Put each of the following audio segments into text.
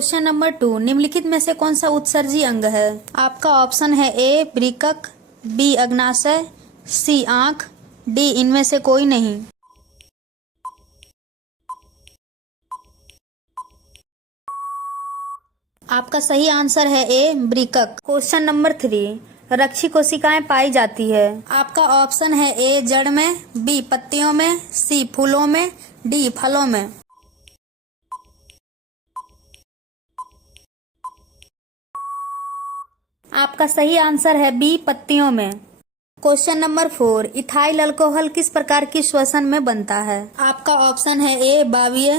Question number 2, निम्नलिखित में से कौन सा उत्सर्जी अंग है? आपका ऑप्शन है ए वृक्क, बी अग्नाशय, सी आंख, डी इनमें से कोई नहीं। आपका सही आंसर है ए वृक्क। क्वेश्चन नंबर 3, रक्षी कोशिकाएं पाई जाती है। आपका ऑप्शन है ए जड़ में, बी पत्तियों में, सी फूलों में, डी फलों में। आपका सही आंसर है बी पत्तियों में। क्वेश्चन नंबर 4, इथाइल अल्कोहल किस प्रकार की श्वसन में बनता है? आपका ऑप्शन है ए वायवीय,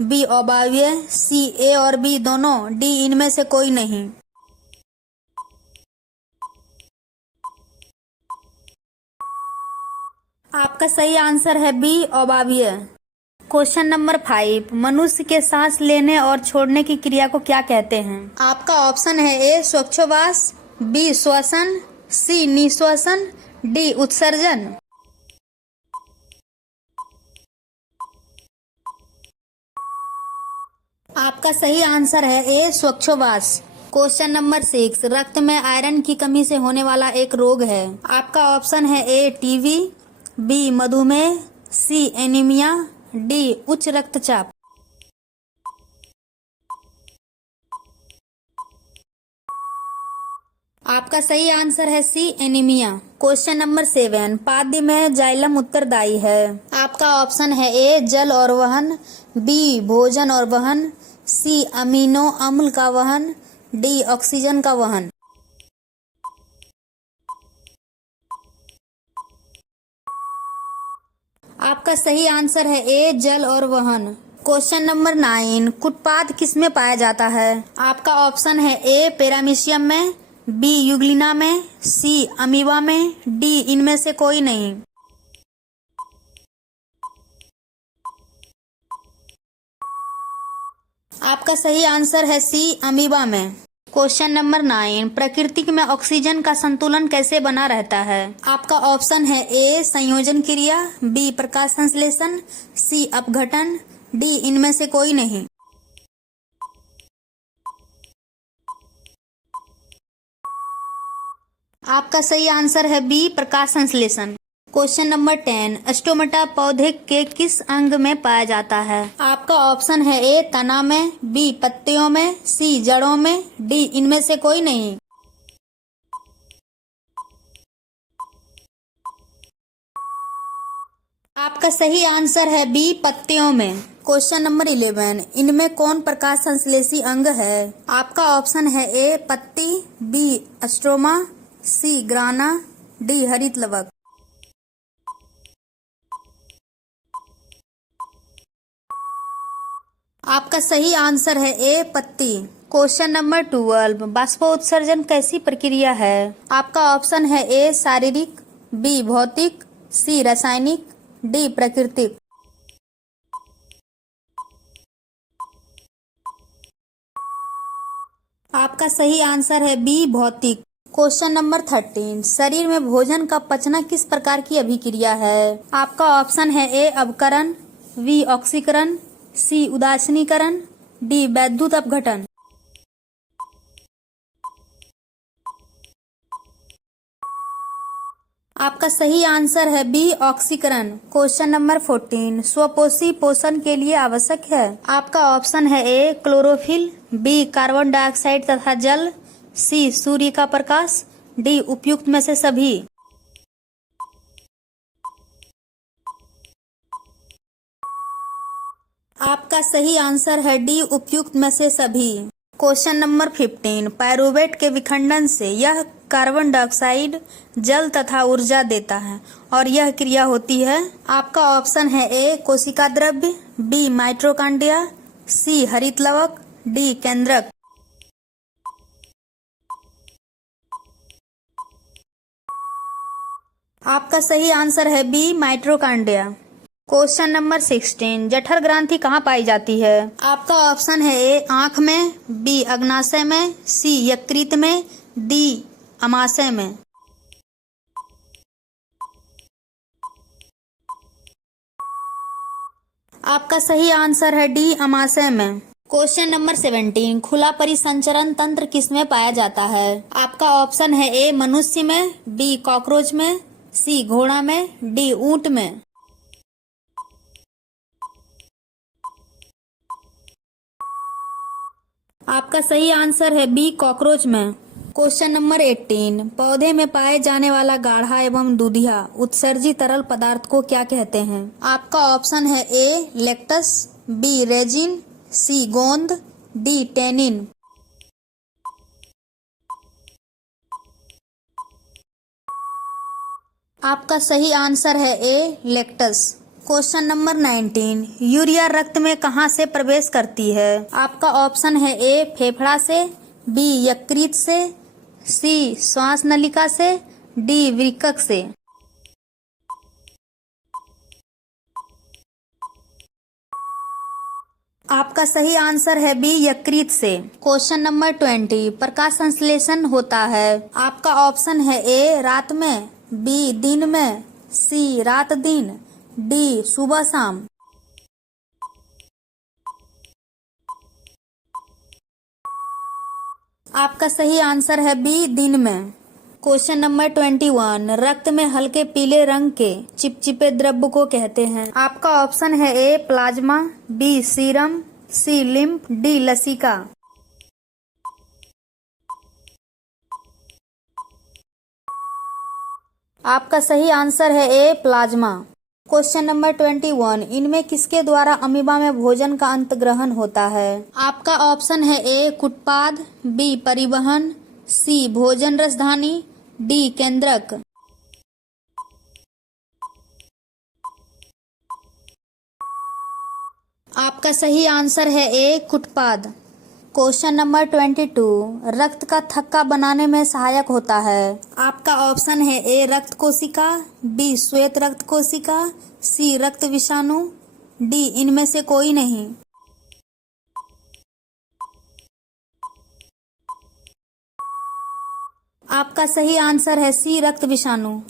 बी अवायवीय, सी ए और बी दोनों, डी इनमें से कोई नहीं। आपका सही आंसर है बी अवायवीय। क्वेश्चन नंबर 5, मनुष्य के सांस लेने और छोड़ने की क्रिया को क्या कहते हैं? आपका ऑप्शन है ए श्वासोच्छ्वास, बी श्वसन, सी निश्वसन, डी उत्सर्जन। आपका सही आंसर है ए श्वासोच्छ्वास। क्वेश्चन नंबर 6, रक्त में आयरन की कमी से होने वाला एक रोग है। आपका ऑप्शन है ए टीबी, बी मधुमेह, सी एनीमिया, डी उच्च रक्तचाप। आपका सही आंसर है सी एनीमिया। क्वेश्चन नंबर 7, पाद्य में जाइलम उत्तरदायी है। आपका ऑप्शन है ए जल और वहन, बी भोजन और वहन, सी अमीनो अम्ल का वहन, डी ऑक्सीजन का वहन। आपका सही आंसर है ए जल और वहन। क्वेश्चन नंबर 9, कुटपाद किस में पाया जाता है? आपका ऑप्शन है ए पैरामीशियम में, बी यूग्लिना में, सी अमीबा में, डी इनमें से कोई नहीं। आपका सही आंसर है सी अमीबा में। क्वेश्चन नंबर 9, प्रकृति में ऑक्सीजन का संतुलन कैसे बना रहता है? आपका ऑप्शन है ए संयोजन क्रिया, बी प्रकाश संश्लेषण, सी अपघटन, डी इनमें से कोई नहीं। आपका सही आंसर है बी प्रकाश संश्लेषण। क्वेश्चन नंबर 10, स्टोमेटा पौधे के किस अंग में पाया जाता है? आपका ऑप्शन है ए तना में, बी पत्तियों में, सी जड़ों में, डी इनमें से कोई नहीं। आपका सही आंसर है बी पत्तियों में। क्वेश्चन नंबर 11, इनमें कौन प्रकाश संश्लेषी अंग है? आपका ऑप्शन है ए पत्ती, बी स्ट्रोमा, सी ग्राना, डी हरित लवक। आपका सही आंसर है ए पत्ती। क्वेश्चन नंबर 12, बाष्पोत्सर्जन कैसी प्रक्रिया है? आपका ऑप्शन है ए शारीरिक, बी भौतिक, सी रासायनिक, डी प्राकृतिक। आपका सही आंसर है बी भौतिक। क्वेश्चन नंबर 13, शरीर में भोजन का पचना किस प्रकार की अभिक्रिया है? आपका ऑप्शन है ए अवकरण, बी ऑक्सीकरण, सी उदासीनीकरण, डी वैद्युत अपघटन। आपका सही आंसर है बी ऑक्सीकरण। क्वेश्चन नंबर 14, स्वपोषी पोषण के लिए आवश्यक है। आपका ऑप्शन है A chlorophyll, B carbon dioxide तथा जल, सी सूर्य का प्रकाश, डी उपयुक्त में से सभी। आपका सही आंसर है डी उपयुक्त में से सभी। क्वेश्चन नंबर 15, पायरुवेट के विखंडन से यह कार्बन डाइऑक्साइड, जल तथा ऊर्जा देता है और यह क्रिया होती है। आपका ऑप्शन है ए कोशिका द्रव्य, बी माइटोकॉन्ड्रिया, सी हरित लवक, डी केंद्रक। आपका सही आंसर है बी माइटोकॉन्ड्रिया। क्वेश्चन नंबर 16, जठर ग्रंथि कहाँ पाई जाती है? आपका ऑप्शन है ए आंख में, बी अग्नाशय में, सी यकृत में, डी अमाशय में। आपका सही आंसर है डी अमाशय में। क्वेश्चन नंबर 17, खुला परिसंचरण तंत्र किसमें पाया जाता है? आपका ऑप्शन है ए मनुष्य में, बी कॉकरोच में, सी घोड़ा में, डी ऊंट में। आपका सही आंसर है बी कॉकरोच में। क्वेश्चन नंबर 18, पौधे में पाए जाने वाला गाढ़ा एवं दूधिया उत्सर्जित तरल पदार्थ को क्या कहते हैं? आपका ऑप्शन है ए लैक्टस, बी रेजिन, सी गोंद, डी टेनिन। आपका सही आंसर है ए लैक्टस। क्वेश्चन नंबर 19, यूरिया रक्त में कहां से प्रवेश करती है? आपका ऑप्शन है ए फेफड़ा से, बी यकृत से, सी श्वास नलिका से, डी वृक्क से। आपका सही आंसर है बी यकृत से। क्वेश्चन नंबर 20, प्रकाश संश्लेषण होता है। आपका ऑप्शन है ए रात में, बी दिन में, सी रात दिन, डी सुबह शाम। आपका सही आंसर है बी दिन में। क्वेश्चन नंबर 21, रक्त में हल्के पीले रंग के चिपचिपे द्रव्य को कहते हैं। आपका ऑप्शन है ए प्लाज्मा, बी सीरम, सी लिम्फ, डी लसिका। आपका सही आंसर है ए प्लाज्मा। क्वेश्चन नंबर 21, इनमें किसके द्वारा अमीबा में भोजन का अंतग्रहण होता है? आपका ऑप्शन है ए कुटपाद, बी परिवहन, सी भोजन रसधानी, डी केंद्रक। आपका सही आंसर है ए कुटपाद। क्वेश्चन नंबर 22, रक्त का थक्का बनाने में सहायक होता है। आपका ऑप्शन है ए रक्त कोशिका, बी श्वेत रक्त कोशिका, सी रक्त विषाणु, डी इनमें से कोई नहीं। आपका सही आंसर है सी रक्त विषाणु।